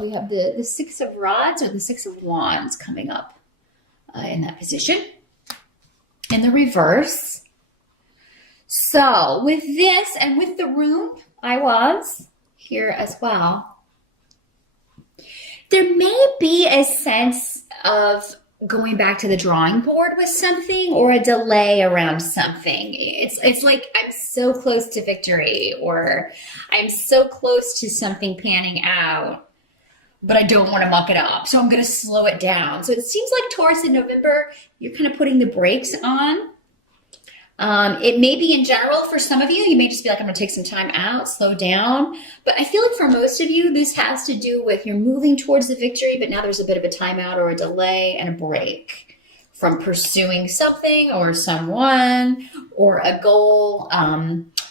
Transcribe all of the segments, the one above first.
we have the Six of Rods or the Six of Wands coming up in that position. In the reverse. So with this and with the room, I was here as well. There may be a sense of going back to the drawing board with something or a delay around something. It's like I'm so close to victory or I'm so close to something panning out, but I don't want to muck it up. So I'm going to slow it down. So it seems like Taurus in November, you're kind of putting the brakes on. It may be in general for some of you, you may just be like, I'm going to take some time out, slow down. But I feel like for most of you, this has to do with you're moving towards the victory, but now there's a bit of a timeout or a delay and a break from pursuing something or someone or a goal.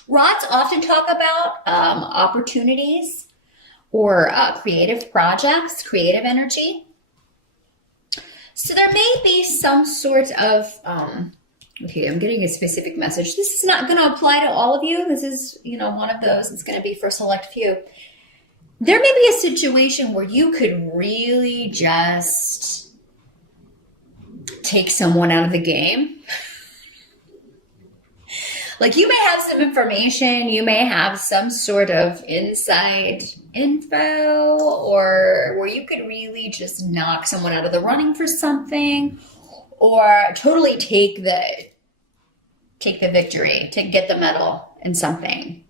Rods often talk about opportunities or creative projects, creative energy. So there may be some sort of... okay, I'm getting a specific message. This is not going to apply to all of you. This is, one of those. It's going to be for a select few. There may be a situation where you could really just take someone out of the game. Like you may have some information, you may have some sort of inside info, or where you could really just knock someone out of the running for something. Or totally take the victory, to get the medal in something.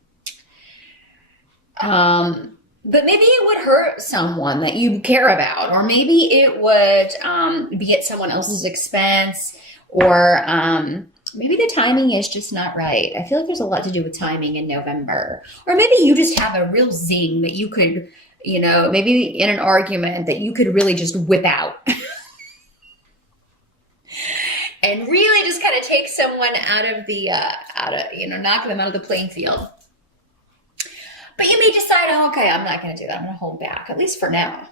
But maybe it would hurt someone that you care about, or maybe it would be at someone else's expense, or maybe the timing is just not right. I feel like there's a lot to do with timing in November. Or maybe you just have a real zing that you could, maybe in an argument that you could really just whip out. And really just kind of take someone out of the, knock them out of the playing field. But you may decide, okay, I'm not going to do that. I'm going to hold back, at least for now.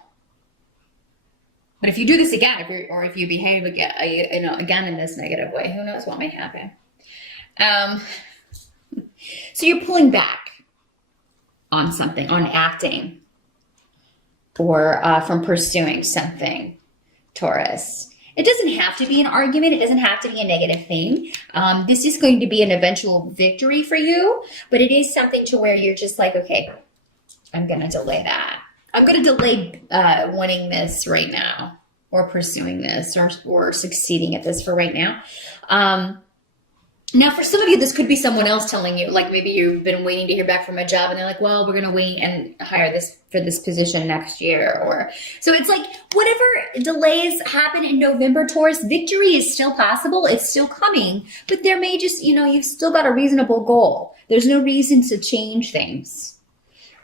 But if you do this again, if you behave again, again in this negative way, who knows what may happen. So you're pulling back on something, on acting, or from pursuing something, Taurus. It doesn't have to be an argument. It doesn't have to be a negative thing. This is going to be an eventual victory for you, but it is something to where you're just like, okay, I'm going to delay that. I'm going to delay winning this right now, or pursuing this, or succeeding at this for right now. Now, for some of you, this could be someone else telling you, like maybe you've been waiting to hear back from a job and they're like, well, we're going to wait and hire this for this position next year. So it's like whatever delays happen in November, Taurus, victory is still possible. It's still coming, but there may just, you've still got a reasonable goal. There's no reason to change things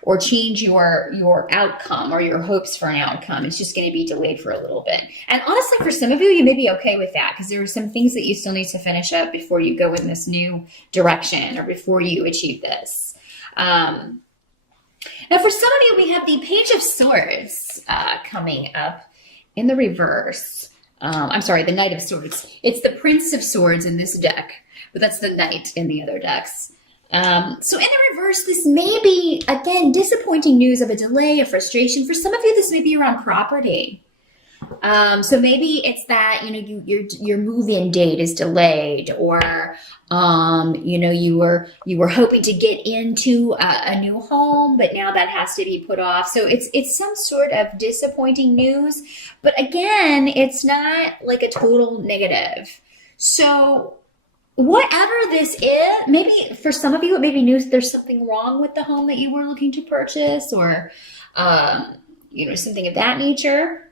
or change your outcome or your hopes for an outcome. It's just going to be delayed for a little bit. And honestly, for some of you, you may be okay with that because there are some things that you still need to finish up before you go in this new direction or before you achieve this. Now, for some of you, we have the Page of Swords coming up in the reverse. I'm sorry, the Knight of Swords. It's the Prince of Swords in this deck, but that's the Knight in the other decks. So in the reverse, this may be, again, disappointing news of a delay, a frustration. For some of you, this may be around property. So maybe it's that, your move-in date is delayed, or, you were hoping to get into a new home, but now that has to be put off. So it's some sort of disappointing news, but again, it's not like a total negative. So whatever this is, maybe for some of you, it may be news there's something wrong with the home that you were looking to purchase, or, something of that nature.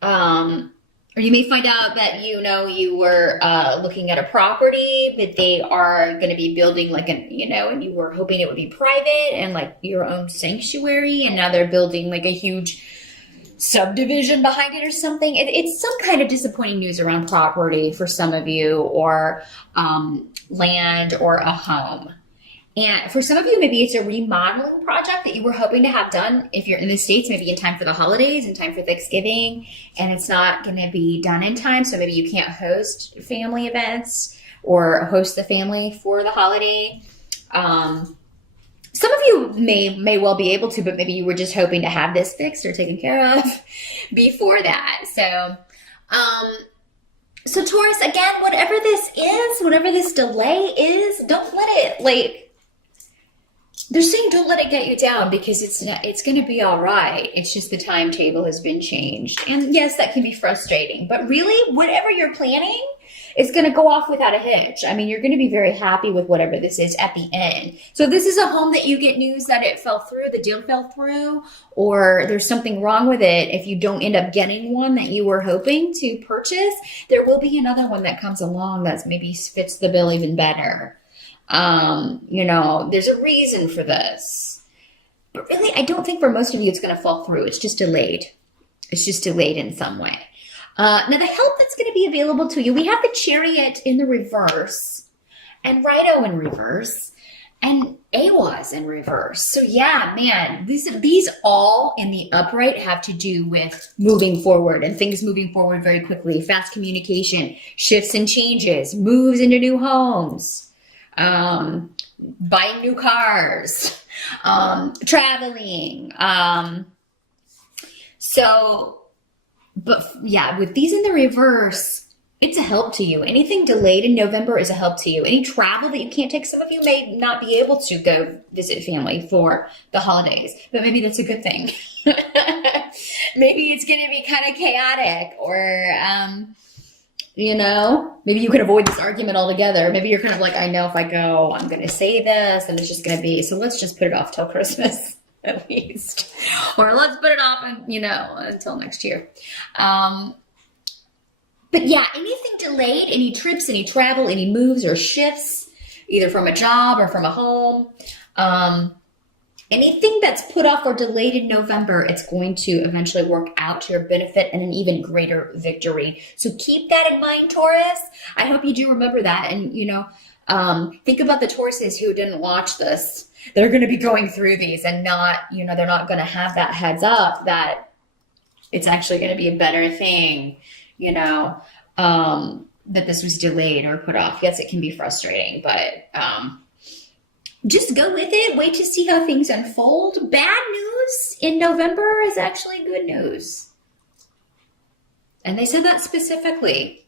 Or you may find out that, you were looking at a property, but they are going to be building and you were hoping it would be private and like your own sanctuary, and now they're building like a huge subdivision behind it or something. It's some kind of disappointing news around property for some of you, or land or a home. And for some of you, maybe it's a remodeling project that you were hoping to have done if you're in the States, maybe in time for the holidays, in time for Thanksgiving, and it's not going to be done in time. So maybe you can't host family events or host the family for the holiday. Some of you may well be able to, but maybe you were just hoping to have this fixed or taken care of before that. So Taurus, again, whatever this is, whatever this delay is, don't let it, like, they're saying don't let it get you down, because it's going to be all right. It's just the timetable has been changed. And yes, that can be frustrating, but really whatever you're planning is going to go off without a hitch. I mean, you're going to be very happy with whatever this is at the end. So if this is a home that you get news that it fell through, the deal fell through, or there's something wrong with it, if you don't end up getting one that you were hoping to purchase, there will be another one that comes along that maybe fits the bill even better. There's a reason for this. But really, I don't think for most of you it's going to fall through. It's just delayed. It's just delayed in some way. Now, the help that's going to be available to you, we have the Chariot in the reverse, and Righto in reverse, and Awaz in reverse. So yeah, man, these all in the upright have to do with moving forward and things moving forward very quickly, fast communication, shifts and changes, moves into new homes, buying new cars, traveling. But yeah, with these in the reverse, it's a help to you. Anything delayed in November is a help to you. Any travel that you can't take, some of you may not be able to go visit family for the holidays, but maybe that's a good thing. Maybe it's going to be kind of chaotic, or, maybe you can avoid this argument altogether. Maybe you're kind of like, I know if I go, I'm going to say this and it's just going to be, so let's just put it off till Christmas. At least, or let's put it off, until next year. But yeah, anything delayed, any trips, any travel, any moves or shifts, either from a job or from a home, anything that's put off or delayed in November, it's going to eventually work out to your benefit and an even greater victory. So keep that in mind, Taurus. I hope you do remember that. And, think about the Tauruses who didn't watch this. They're going to be going through these and not, they're not going to have that heads up that it's actually going to be a better thing, that this was delayed or put off. Yes, it can be frustrating, but just go with it. Wait to see how things unfold. Bad news in November is actually good news. And they said that specifically.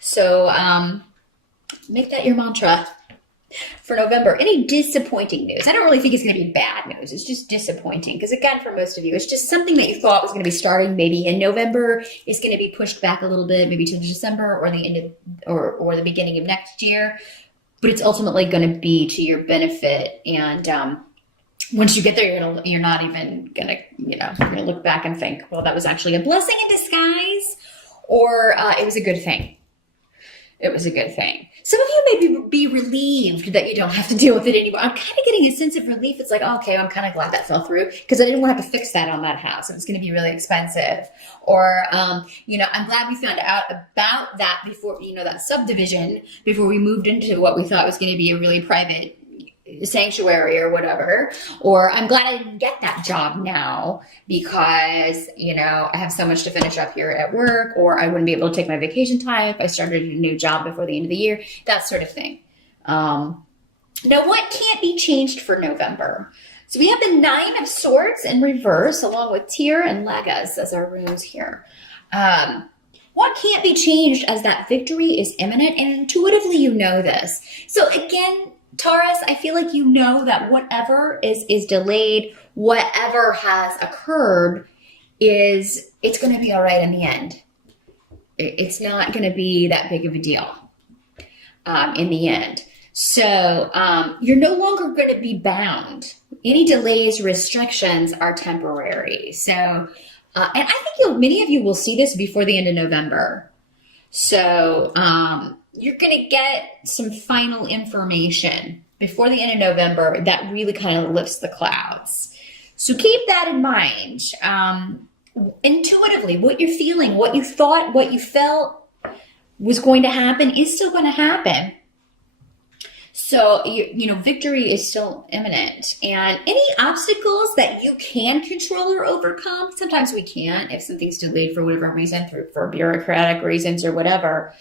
So make that your mantra for November. Any disappointing news? I don't really think it's going to be bad news. It's just disappointing, because again, for most of you, it's just something that you thought was going to be starting maybe in November is going to be pushed back a little bit, maybe to December or the end of, or the beginning of next year. But it's ultimately going to be to your benefit. And once you get there, you're not even going to, you're going to look back and think, well, that was actually a blessing in disguise, or it was a good thing. It was a good thing. Some of you may be relieved that you don't have to deal with it anymore. I'm kind of getting a sense of relief. It's like, okay, I'm kind of glad that fell through, because I didn't want to have to fix that on that house. It was going to be really expensive. Or, I'm glad we found out about that before, that subdivision, before we moved into what we thought was going to be a really private sanctuary or whatever. Or I'm glad I didn't get that job now, because, I have so much to finish up here at work, or I wouldn't be able to take my vacation time if I started a new job before the end of the year, that sort of thing. Now, what can't be changed for November? So we have the Nine of Swords in reverse, along with Tyr and Lagas as our runes here. What can't be changed, as that victory is imminent, and intuitively you know this. So again, Taurus, I feel like that whatever is delayed, whatever has occurred, it's going to be all right in the end. It's not going to be that big of a deal in the end. So you're no longer going to be bound. Any delays, restrictions are temporary. So, and I think many of you will see this before the end of November. So you're going to get some final information before the end of November that really kind of lifts the clouds. So keep that in mind. Intuitively, what you're feeling, what you thought, what you felt was going to happen is still going to happen. So, victory is still imminent. And any obstacles that you can control or overcome, sometimes we can't if something's delayed for whatever reason, for bureaucratic reasons or whatever.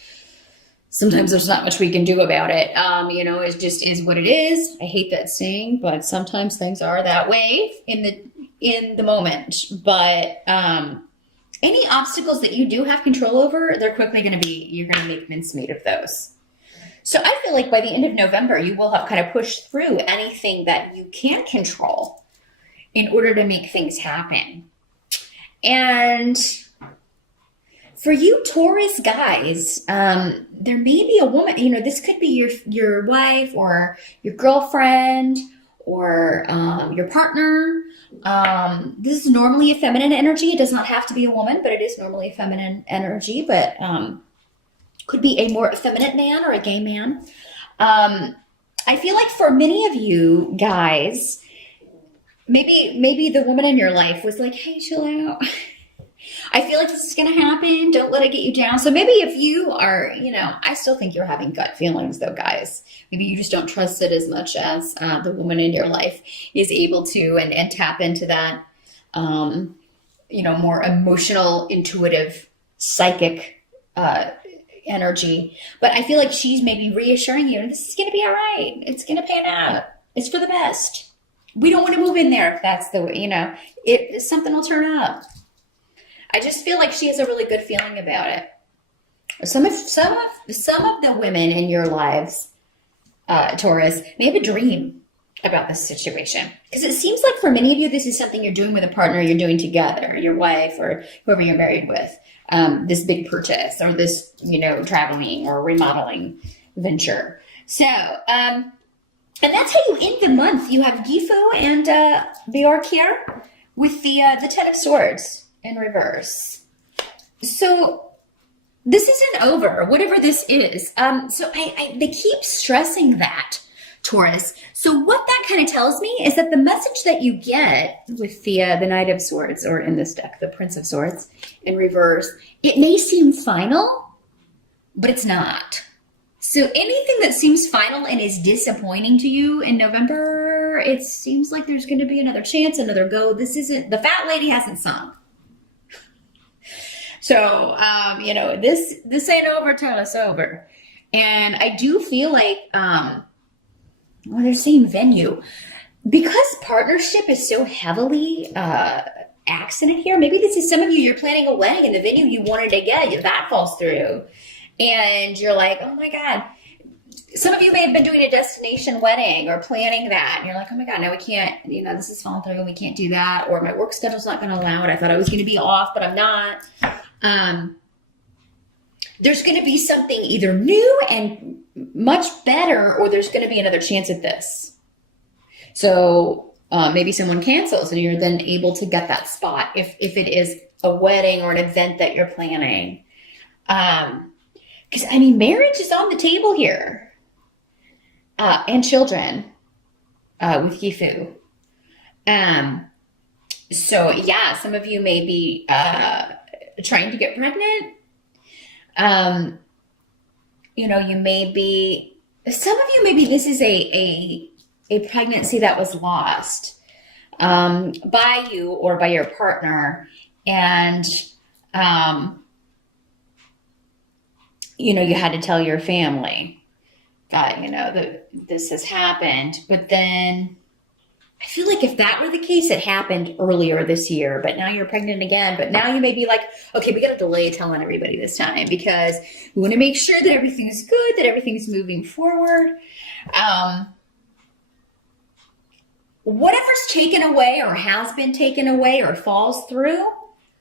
sometimes there's not much we can do about it. It just is what it is. I hate that saying, but sometimes things are that way in the moment. But any obstacles that you do have control over, they're quickly you're going to make mincemeat of those. So I feel like by the end of November, you will have kind of pushed through anything that you can't control in order to make things happen. And for you Taurus guys, there may be a woman, this could be your wife or your girlfriend or your partner. This is normally a feminine energy. It does not have to be a woman, but it is normally a feminine energy, but could be a more effeminate man or a gay man. I feel like for many of you guys, maybe the woman in your life was like, hey, chill out. I feel like this is going to happen. Don't let it get you down. So maybe if you are, I still think you're having gut feelings though, guys. Maybe you just don't trust it as much as the woman in your life is able to and tap into that, more emotional, intuitive, psychic energy. But I feel like she's maybe reassuring you, this is going to be all right. It's going to pan out. It's for the best. We don't want to move in there if that's the way, something will turn up. I just feel like she has a really good feeling about it. Some of the women in your lives, Taurus, may have a dream about this situation. Because it seems like for many of you, this is something you're doing with a partner, you're doing together, your wife or whoever you're married with. This big purchase or this, traveling or remodeling venture. So, and that's how you end the month. You have Gifu and Bjork here with the Ten of Swords in reverse. So this isn't over, whatever this is. So they keep stressing that, Taurus. So what that kind of tells me is that the message that you get with the Knight of Swords, or in this deck, the Prince of Swords in reverse, it may seem final, but it's not. So anything that seems final and is disappointing to you in November, it seems like there's going to be another chance, another go. This isn't, the fat lady hasn't sung. So, this ain't over till it's over. And I do feel like, they're saying venue. Because partnership is so heavily accented here, maybe this is some of you, you're planning a wedding and the venue you wanted to get, that falls through. And you're like, oh my God. Some of you may have been doing a destination wedding or planning that. And you're like, oh my God, no, we can't, this is falling through and we can't do that. Or my work schedule's not going to allow it. I thought I was going to be off, but I'm not. There's going to be something either new and much better, or there's going to be another chance at this. So maybe someone cancels and you're then able to get that spot if it is a wedding or an event that you're planning. Because, marriage is on the table here. And children with Gifu. So, yeah, some of you may be trying to get pregnant. You may be, some of you, maybe this is a pregnancy that was lost by you or by your partner. And, you had to tell your family that, that this has happened. But then I feel like if that were the case, it happened earlier this year, but now you're pregnant again. But now you may be like, okay, we got to delay telling everybody this time because we want to make sure that everything's good, that everything's moving forward. Whatever's taken away or has been taken away or falls through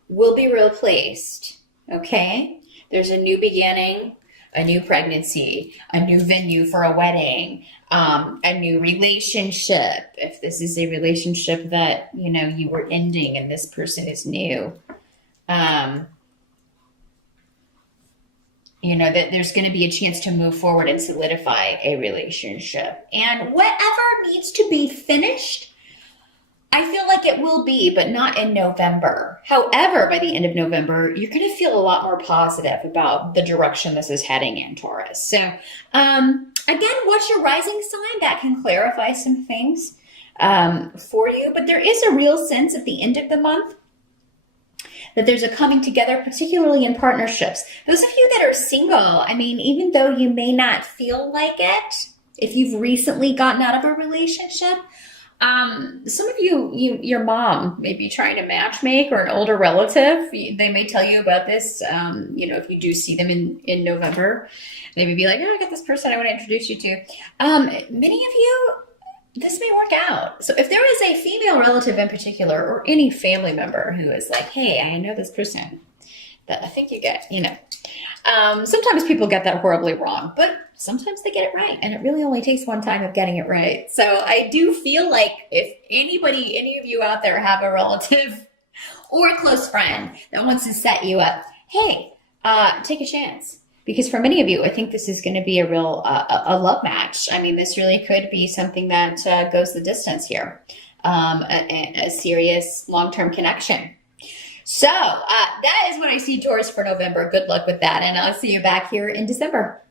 will be replaced. Okay? There's a new beginning, a new pregnancy, a new venue for a wedding, a new relationship. If this is a relationship that, you were ending and this person is new, that there's going to be a chance to move forward and solidify a relationship. And whatever needs to be finished, I feel like it will be, but not in November. However, by the end of November, you're going to feel a lot more positive about the direction this is heading in, Taurus. So, again, what's your rising sign? That can clarify some things for you. But there is a real sense at the end of the month that there's a coming together, particularly in partnerships. Those of you that are single, I mean, even though you may not feel like it, if you've recently gotten out of a relationship, some of your mom may be trying to matchmake, or an older relative. They may tell you about this, if you do see them in November. They may be like, oh, I got this person I want to introduce you to. Many of you, this may work out. So if there is a female relative in particular, or any family member who is like, hey, I know this person that I think you get, sometimes people get that horribly wrong, but sometimes they get it right. And it really only takes one time of getting it right. So I do feel like if any of you out there have a relative or a close friend that wants to set you up, hey, take a chance. Because for many of you, I think this is going to be a real a love match. I mean, this really could be something that goes the distance here, a serious long-term connection. So that is what I see, Taurus, for November. Good luck with that, and I'll see you back here in December.